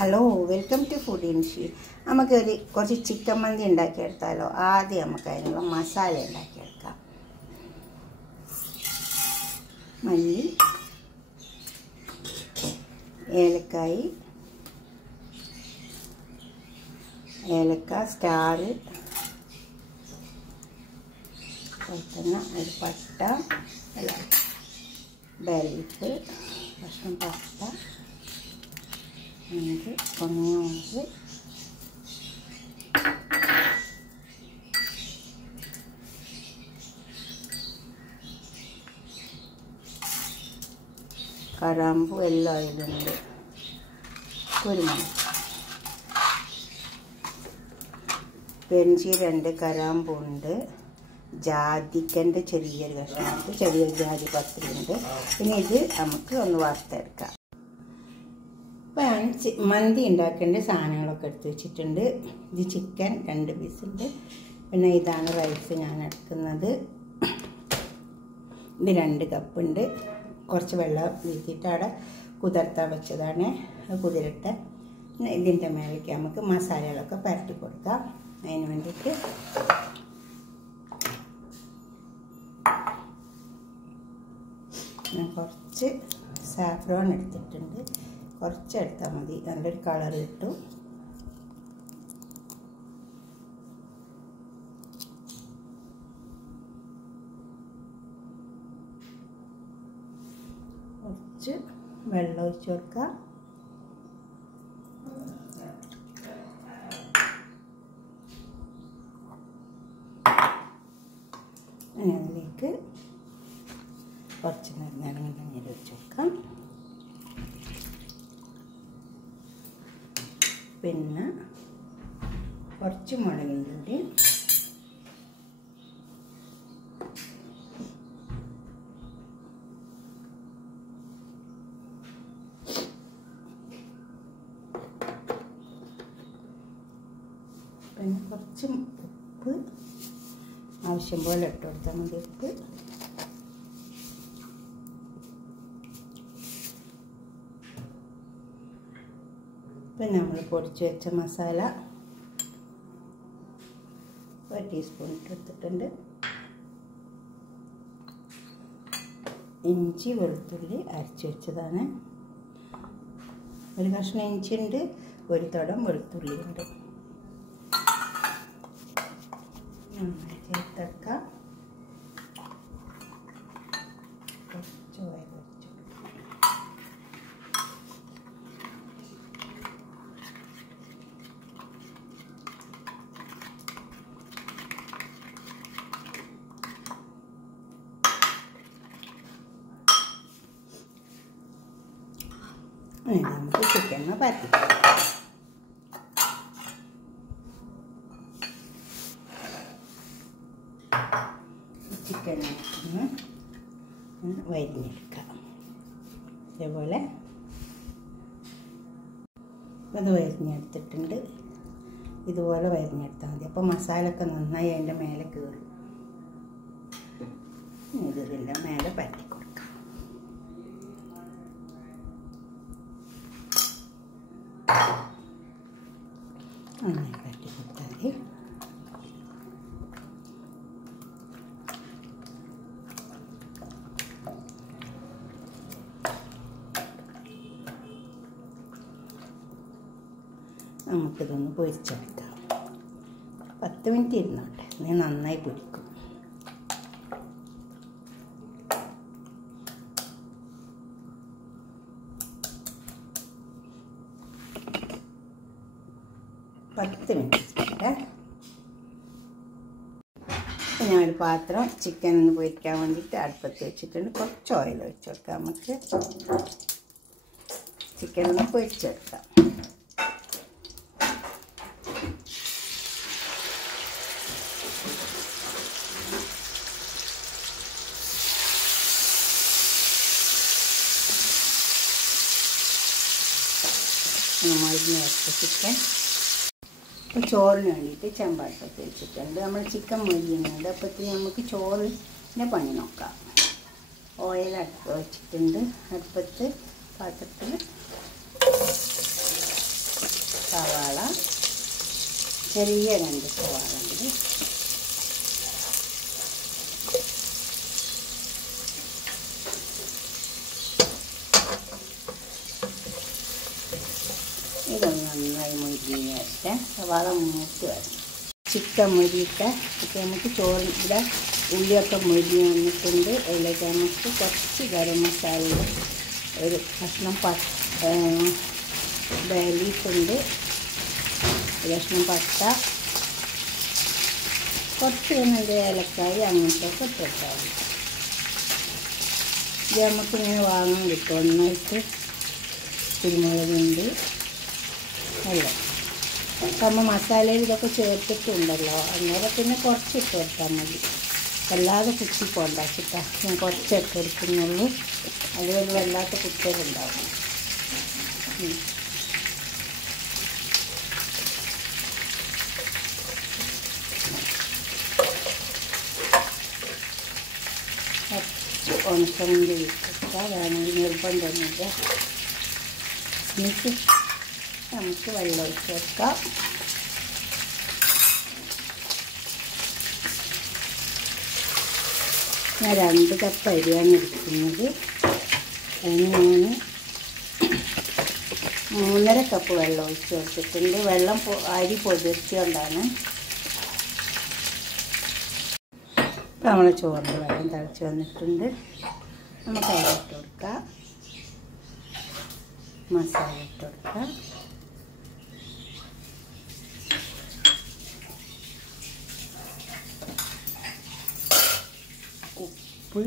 Hello, welcome to food ഇൻഷി. നമുക്കൊരു കുറച്ച് ചിക്കൻ മന്തി ഉണ്ടാക്കിയെടുത്താലോ? ആദ്യം നമുക്ക് അതിനുള്ള മസാല ഉണ്ടാക്കിയെടുക്കാം. മല്ലി, ഏലക്കായ്, ഏലക്ക, സ്റ്റാർ, അതുപോലെ ഒരു പട്ട, ബെൽറ്റ്, കഷ്ണം പട്ട, കുഞ്ഞുമുളക്, കറാമ്പു എല്ലാം അതിലുണ്ട്, കുരുമുളക്, പെരിഞ്ചീരണ്ട്, കറാമ്പുണ്ട്, ജാതിക്കൻ്റെ ചെറിയൊരു കഷ്ണമുണ്ട്, ചെറിയൊരു ജാതി പത്രിയുണ്ട്. പിന്നെ ഇത് നമുക്ക് ഒന്ന് വറുത്തെടുക്കാം. അപ്പോൾ ഞാൻ മന്തി ഉണ്ടാക്കേണ്ട സാധനങ്ങളൊക്കെ എടുത്ത് വെച്ചിട്ടുണ്ട്. ഇത് ചിക്കൻ 2 പീസുണ്ട്. പിന്നെ ഇതാണ് റൈസ് ഞാൻ എടുക്കുന്നത്. ഇത് 2 കപ്പുണ്ട്. കുറച്ച് വെള്ളം വീട്ടിയിട്ട് അവിടെ കുതിർത്താൻ വെച്ചതാണ്. കുതിരട്ടെ. ഇതിൻ്റെ മേലേക്ക് നമുക്ക് മസാലകളൊക്കെ പരട്ടി കൊടുക്കാം. അതിന് വേണ്ടിയിട്ട് ഞാൻ കുറച്ച് സാഫ്രോൺ എടുത്തിട്ടുണ്ട്. കുറച്ച് എടുത്താൽ മതി, നല്ലൊരു കളർ കിട്ടും. കുറച്ച് വെള്ളം ഒഴിച്ച് കൊടുക്കാം. അതിലേക്ക് കുറച്ച് നാരങ്ങ നീര് ഒഴിച്ച് കൊടുക്കാം. പിന്നെ കുറച്ച് മുളകിൻ്റെ പൊടി, പിന്നെ കുറച്ച് ഉപ്പ്, ആവശ്യം പോലെ ഇട്ട് കൊടുത്താൽ മതി ഉപ്പ്. പിന്നെ നമ്മൾ പൊടിച്ച് വെച്ച മസാല 1 ടീസ്പൂൺ ഇട്ടെടുത്തിട്ടുണ്ട്. ഇഞ്ചി വെളുത്തുള്ളി അരച്ച് വെച്ചതാണ്. ഒരു കഷ്ണം ഇഞ്ചി ഉണ്ട്, ഒരു തുടം വെളുത്തുള്ളി ഉണ്ട്. ചേർത്തെടുക്കാം. കുറച്ച് ഓയിൽ വെച്ചു. നമുക്ക് ചിക്കനെ പരത്തിക്കാം. ചിക്കനെ വരിഞ്ഞെടുക്കാം. ഇതേപോലെ അത് വരിഞ്ഞെടുത്തിട്ടുണ്ട്. ഇതുപോലെ വരിഞ്ഞെടുത്താൽ മതി. അപ്പോൾ മസാലയൊക്കെ നന്നായി അതിൻ്റെ മേലെ കയറും. ഇതിൻ്റെ മേലെ പരത്തി കൊടുക്കാം. നന്നായി പരത്തി കൊടുത്താൽ മതി. നമുക്കിതൊന്ന് പൊരിച്ചെടുക്കാം. 10 മിനിറ്റ് ഇരുന്നോട്ടെ, നീ നന്നായി പൊരിക്കും. ഞാനൊരു പാത്രം ചിക്കൻ ഒന്ന് പൊരിക്കാൻ വേണ്ടിയിട്ട് അടുപ്പത്ത് വെച്ചിട്ടുണ്ട്. കുറച്ച് ഓയിൽ ഒഴിച്ച് കൊടുക്കാം. നമുക്ക് ചിക്കൻ ഒന്ന് പൊരിച്ചെടുക്കാം. മരുന്ന് വെച്ച ചിക്കൻ അപ്പോൾ ചോറിന് വേണ്ടിയിട്ട് ചെമ്പാട്ടൊക്കെ വെച്ചിട്ടുണ്ട്. നമ്മൾ ചിക്കൻ മൊരിയുന്നുണ്ട്. അപ്പോഴത്തേക്ക് നമുക്ക് ചോറിൻ്റെ പണി നോക്കാം. ഓയിൽ അടുപ്പ് വെച്ചിട്ടുണ്ട്. അടുപ്പത്ത് പാത്രത്തിൽ സവാള, ചെറിയ 2 സവാള ഉണ്ട്. ഇതൊന്ന് നന്നായി മുരിഞ്ഞ് വരട്ടെ. സവാള മൂത്ത് വരണം. ചിക്കൻ മുരിയിട്ട് ഇപ്പം നമുക്ക് ചോറിൻ്റെ ഉള്ളിയൊക്കെ മുരിഞ്ഞ് വന്നിട്ടുണ്ട്. അതിലേക്ക് നമുക്ക് കുറച്ച് ഗരം മസാലയും ഒരു കഷ്ണം ബേ ലീഫുണ്ട്, ഒരു കഷ്ണം പട്ട, കുറച്ച് ഏലക്കായി അങ്ങനത്തെയൊക്കെ ഇട്ടിട്ടാൽ മതി. ഇത് നമുക്കിങ്ങനെ വാങ്ങാൻ കിട്ടും. ഒന്നായിട്ട് കുരുമുളകുണ്ട് അല്ലേ. നമ്മൾ മസാലയിൽ ഇതൊക്കെ ചേർത്തിട്ടുണ്ടല്ലോ, അന്നേരം പിന്നെ കുറച്ച് ഇട്ട് കൊടുത്താൽ മതി. വല്ലാതെ കുത്തി പോണ്ടാച്ചിട്ടാ ഞാൻ കുറച്ച് ഇട്ട് കൊടുക്കുന്നുള്ളൂ. അതുപോലെ വല്ലാത്ത കുത്തലുണ്ടാവും. കുറച്ച് ഉണക്കമുന്തി ഇട്ടിട്ടാൽ വേണമെങ്കിൽ നിർബന്ധമൊന്നുമില്ല. എന്നിട്ട് നമുക്ക് വെള്ളം ഒഴിച്ച് വെക്കാം. ഞാൻ 2 കപ്പ് അരിയാണ് എടുക്കുന്നത്. അതിന് ഞാൻ 3.5 കപ്പ് വെള്ളം ഒഴിച്ച് വെച്ചിട്ടുണ്ട്. വെള്ളം അരി പൊതിർച്ചുകൊണ്ടാണ്. ഇപ്പം നമ്മൾ ചോറിൻ്റെ വെള്ളം തിളച്ച് വന്നിട്ടുണ്ട്. നമുക്ക് അരി ഇട്ട് കൊടുക്കാം, മസാല ഇട്ട് കൊടുക്കാം, ഉപ്പ്,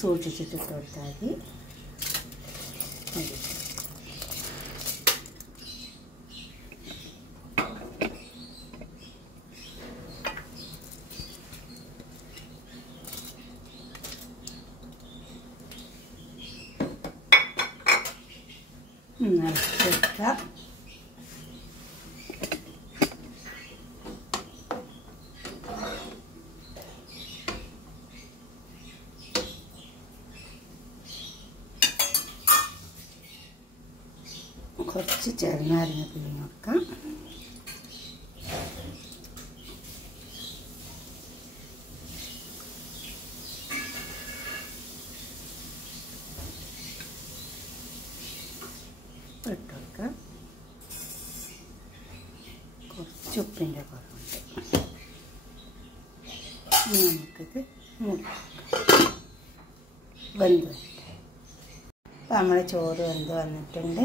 സൂക്ഷിച്ചിട്ട് ഇട്ട് കൊടുത്താൽ മതി. വെക്കാം. കുറച്ച് ചെറുനാരങ്ങ പിഴിഞ്ഞ് വെക്കാം. ഇട്ട് വെക്കാം. കുറച്ച് ഉപ്പിൻ്റെ കുറവുണ്ട്. നമുക്കിത് വെന്ത് വരട്ടെ. അപ്പം നമ്മുടെ ചോറ് വെന്ത് വന്നിട്ടുണ്ട്.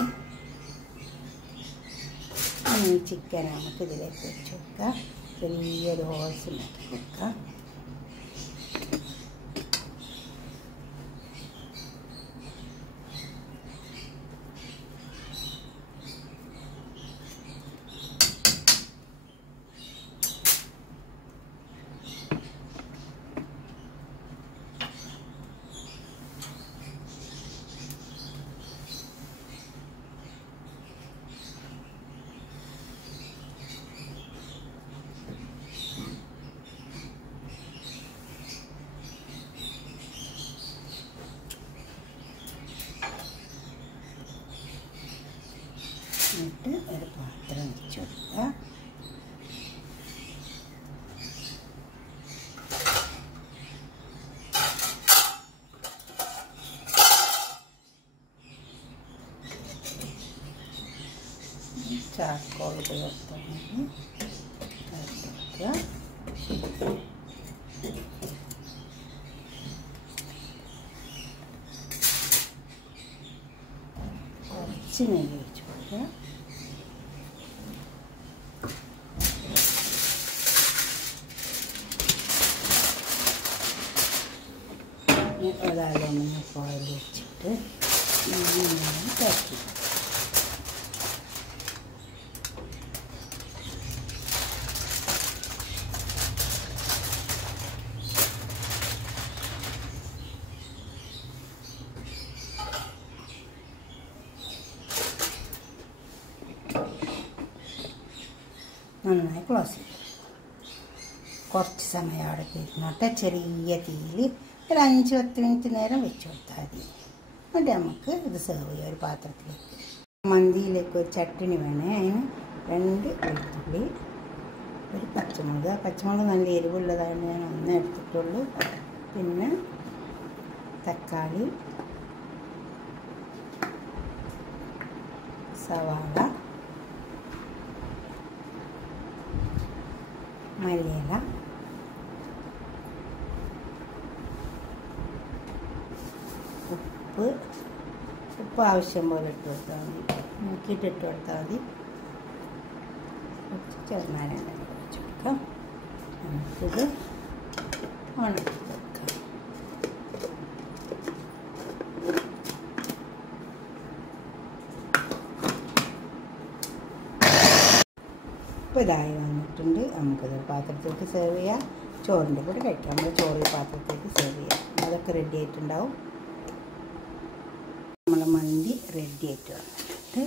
ചിക്കൻ നമുക്ക് ഇതിലേക്ക് വെച്ച് കൊടുക്കാം. ചെറിയൊരു ഹോൾസ് ഉണ്ടാക്കി കൊടുക്കാം. എന്നിട്ട് ഒരു പാത്രം വെച്ച് കൊടുക്കുക. ചാർക്കോൾ ഉപയോഗിച്ച് കത്തിക്കുക. കുറച്ച് നെയ്യ് വെച്ച് കൊടുക്കുക. ഒരാളൊന്ന് ഫോയിൽ വെച്ചിട്ട് കത്തി. നന്നായി ക്ലോസ് ചെയ്യും. കുറച്ച് സമയം അവിടെ ഇരുന്നോട്ടെ. ചെറിയ തീയിൽ ഒരു 5-10 മിനിറ്റ് നേരം വെച്ച് കൊടുത്താൽ മതി. എന്നിട്ട് നമുക്ക് ഇത് സെർവ് ചെയ്യാം ഒരു പാത്രത്തിലേക്ക്. മന്തിയിലേക്ക് ഒരു ചട്ടിണി വേണേ. അതിന് 2 വെളുത്തുള്ളി, ഒരു പച്ചമുളക്. പച്ചമുളക് നല്ല എരിവുള്ളതാണ്, ഞാൻ 1 എടുത്തിട്ടുള്ളൂ. പിന്നെ തക്കാളി, സവാള, മല്ലിയില, ഉപ്പ് ആവശ്യം പോലെ ഇട്ട് കൊടുത്താൽ മതി. നോക്കിയിട്ട് ഇട്ട് കൊടുത്താൽ മതി. കുറച്ച് ചെറുനാരങ്ങ വെച്ച് കൊടുക്കാം. നമുക്കിത് ഉണക്കി വെക്കാം. ഇപ്പോൾ ഇതായി വന്നിട്ടുണ്ട്. നമുക്കിത് പാത്രത്തിലേക്ക് സെർവ് ചെയ്യാം. ചോറിൻ്റെ കൂടെ കഴിക്കാം. നമ്മൾ ചോറ് പാത്രത്തിലേക്ക് സെർവ് ചെയ്യാം. അതൊക്കെ റെഡി ആയിട്ടുണ്ടാവും. നമ്മളെ മന്തി റെഡി ആയിട്ട് വന്നിട്ട്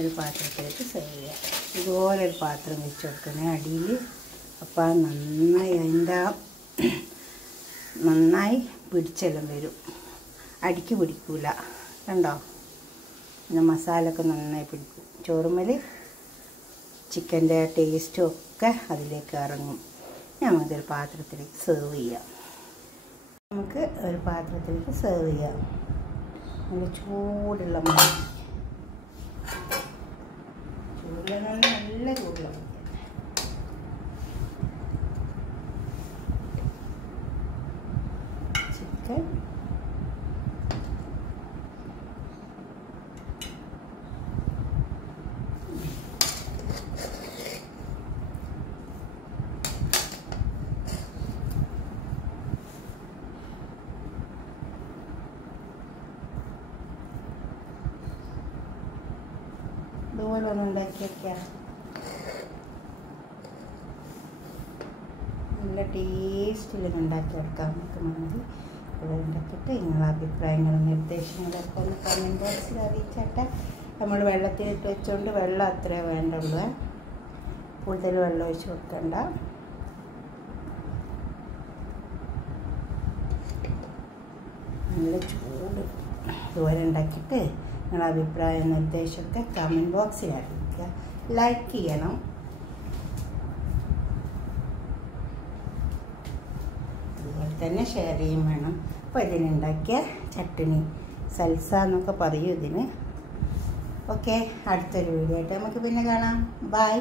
ഒരു പാത്രത്തിലേക്ക് സെർവ് ചെയ്യാം. ഇതുപോലെ ഒരു പാത്രം വെച്ച് കൊടുക്കണേ അടിയിൽ. അപ്പോൾ നന്നായി പിടിച്ചെല്ലാം വരും, അടിക്ക് പിടിക്കൂല. കണ്ടോ? പിന്നെ മസാല ഒക്കെ നന്നായി പിടിക്കും. ചോറുമ്മൽ ചിക്കൻ്റെ ടേസ്റ്റും ഒക്കെ അതിലേക്ക് ഇറങ്ങും. നമുക്കൊരു പാത്രത്തിലേക്ക് സെർവ് ചെയ്യാം. നമുക്ക് ഒരു പാത്രത്തിലേക്ക് സെർവ് ചെയ്യാം. നല്ല ചൂടുള്ള മന്തി. നല്ല ചൂടുള്ള മന്തി. ചിക്കൻ, ഇതുപോലെ ഒന്ന് ഉണ്ടാക്കി വയ്ക്കാം. നല്ല ടേസ്റ്റിൽ ഉണ്ടാക്കിയെടുക്കാം നമുക്ക് മന്തി. ഇവിടെ ഉണ്ടാക്കിയിട്ട് നിങ്ങളുടെ അഭിപ്രായങ്ങളും നിർദ്ദേശങ്ങളൊക്കെ ഒന്ന് കമൻറ്റ് ബോക്സിൽ അറിയിച്ചാട്ടെ. നമ്മൾ വെള്ളത്തിലിട്ട് വെച്ചുകൊണ്ട് വെള്ളം അത്രേ വേണ്ടുള്ളൂ, കൂടുതൽ വെള്ളം ഒഴിച്ച് കൊടുക്കണ്ട. നല്ല ചൂട്. ഇതുപോലെ ഉണ്ടാക്കിയിട്ട് നിങ്ങളുടെ അഭിപ്രായം നിർദ്ദേശമൊക്കെ കമൻറ്റ് ബോക്സിൽ അറിയിക്കുക. ലൈക്ക് ചെയ്യണം. അതുപോലെ തന്നെ ഷെയർ ചെയ്യും വേണം. അപ്പോൾ ഇതിനുണ്ടാക്കിയ ചട്നി സൽസ എന്നൊക്കെ പറയും ഇതിന്. ഓക്കെ, അടുത്തൊരു വീഡിയോ ആയിട്ട് നമുക്ക് പിന്നെ കാണാം. ബൈ.